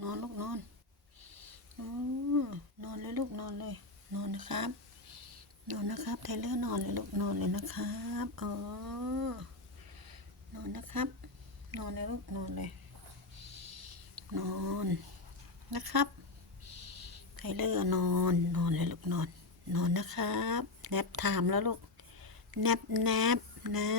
นอนลูกนอนอืนอนเลยลูกนอนเลยนอนนะครับนอนนะครับไทเลอร์นอนเลยลูกนอนเลยนะครับนอนนะครับนอนเลยลูกนอนเลยนอนนะครับไทเลอร์นอนเลยลูกนอนนะครับแนปไทม์แล้วลูกแนปนะ